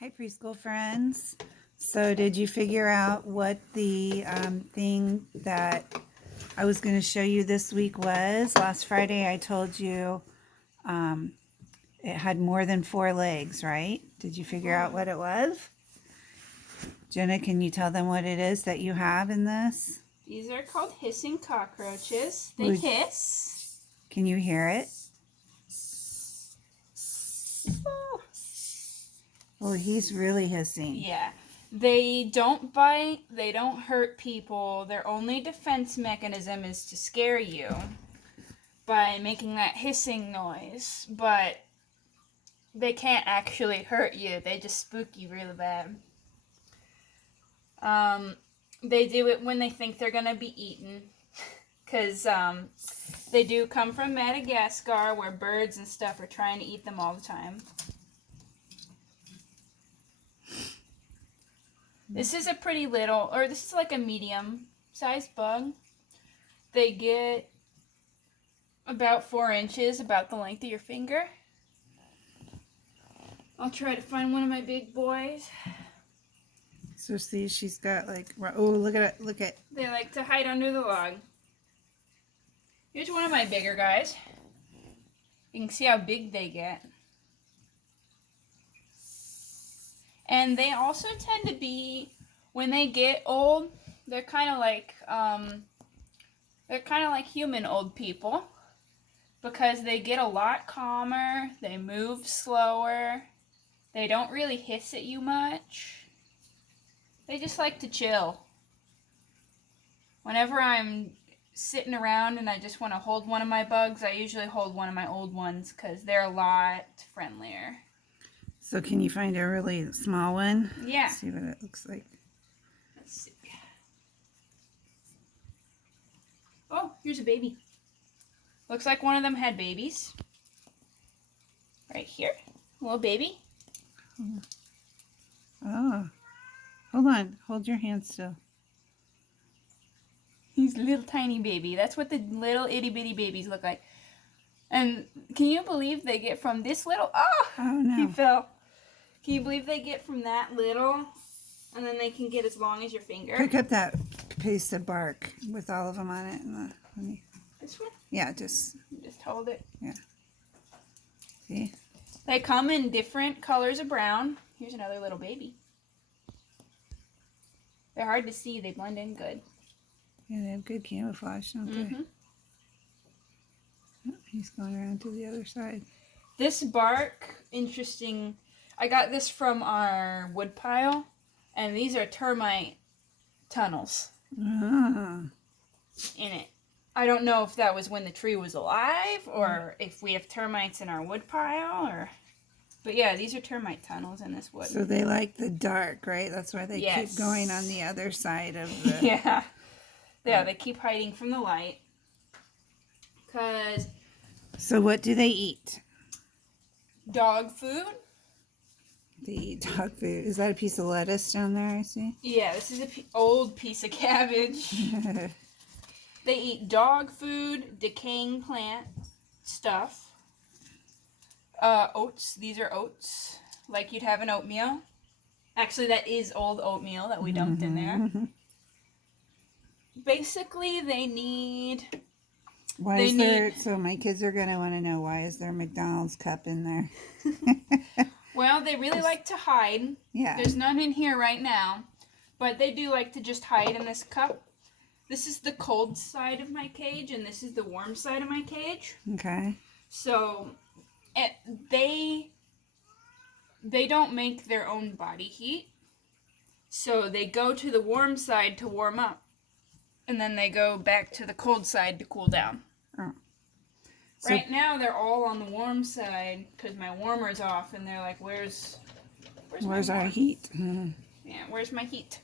Hi, preschool friends. So did you figure out what the thing that I was going to show you this week was? Last Friday I told you it had more than 4 legs, right? Did you figure out what it was? Jenna, can you tell them what it is that you have in this? These are called hissing cockroaches. They Would- hiss. Can you hear it? Oh. Oh, he's really hissing. Yeah. They don't bite. They don't hurt people. Their only defense mechanism is to scare you by making that hissing noise. But they can't actually hurt you. They just spook you really bad. They do it when they think they're going to be eaten. Because they do come from Madagascar, where birds and stuff are trying to eat them all the time. This is a pretty little, or this is like a medium-sized bug. They get about 4 inches, about the length of your finger. I'll try to find one of my big boys. So see, she's got like, oh, look at it, look at. They like to hide under the log. Here's one of my bigger guys. You can see how big they get. And they also tend to be, when they get old, they're kind of like human old people, because they get a lot calmer, they move slower, they don't really hiss at you much. They just like to chill. Whenever I'm sitting around and I just want to hold one of my bugs, I usually hold one of my old ones because they're a lot friendlier. So can you find a really small one? Yeah. Let's see what it looks like. Let's see. Oh, here's a baby. Looks like one of them had babies. Right here. Little baby. Oh. Hold on. Hold your hand still. He's a little tiny baby. That's what the little itty bitty babies look like. And can you believe they get from this little... Oh, no. He fell. Can you believe they get from that little, and then they can get as long as your finger? Pick up that piece of bark with all of them on it. And This one? yeah, just hold it. Yeah. See? They come in different colors of brown. Here's another little baby. They're hard to see. They blend in good. Yeah, they have good camouflage, don't they? Oh, he's going around to the other side. This bark, interesting. I got this from our wood pile, and these are termite tunnels in it. I don't know if that was when the tree was alive, or if we have termites in our wood pile, but yeah, these are termite tunnels in this wood. So they like the dark, right? That's why they keep going on the other side of the... Yeah, they keep hiding from the light. So what do they eat? Dog food. They eat dog food. Is that a piece of lettuce down there, I see? Yeah, this is an old piece of cabbage. They eat dog food, decaying plant stuff. Oats. These are oats, like you'd have in oatmeal. Actually, that is old oatmeal that we dumped in there. Basically, they need... So my kids are going to want to know, why is there a McDonald's cup in there? Well, they really like to hide. Yeah. There's none in here right now, but they do like to just hide in this cup. This is the cold side of my cage, and this is the warm side of my cage. Okay. So they don't make their own body heat. So they go to the warm side to warm up, and then they go back to the cold side to cool down. Oh. So right now they're all on the warm side because my warmer's off, and they're like, "Where's our heat?" Yeah, where's my heat?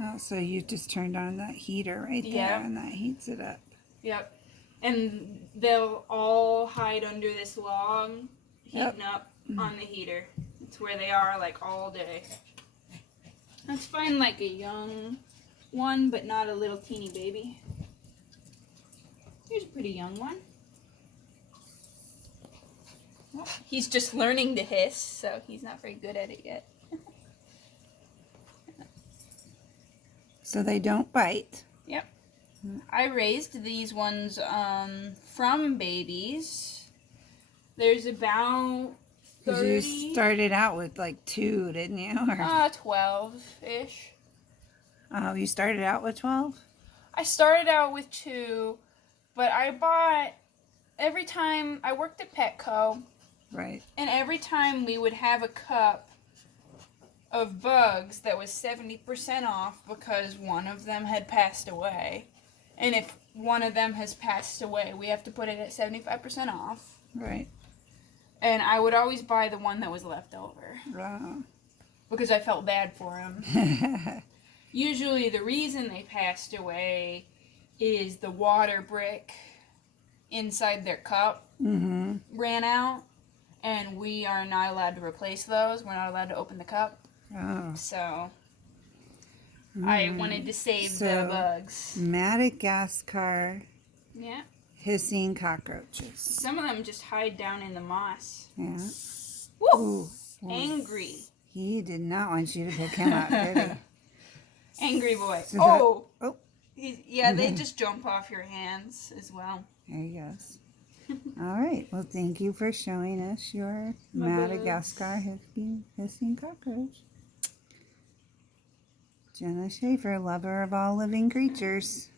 Oh, so you just turned on that heater right there, and that heats it up. Yep. And they'll all hide under this log, heating up on the heater. It's where they are, like, all day. Let's find, like, a young one, but not a little teeny baby. Here's a pretty young one. He's just learning to hiss, so he's not very good at it yet. So they don't bite. Yep. I raised these ones from babies. There's about 'Cause 30. you started out with like 2, didn't you? Or, 12-ish. oh, you started out with 12? I started out with 2, but I bought, every time, I worked at Petco, Right. and every time we would have a cup of bugs that was 70% off because one of them had passed away. And if one of them has passed away, we have to put it at 75% off. Right. And I would always buy the one that was left over Wow. because I felt bad for them. Usually the reason they passed away is the water brick inside their cup ran out, and we are not allowed to replace those. We're not allowed to open the cup. Oh. So I wanted to save the bugs. Madagascar Yeah. hissing cockroaches. Some of them just hide down in the moss. Yeah. Woo! Ooh. Angry. He did not want you to pick him up, did he? Angry boy. So Oh! Oh, Yeah, they just jump off your hands as well. there he goes. All right. Well, thank you for showing us your My Madagascar hissing cockroach. Jenna Schaefer, lover of all living creatures.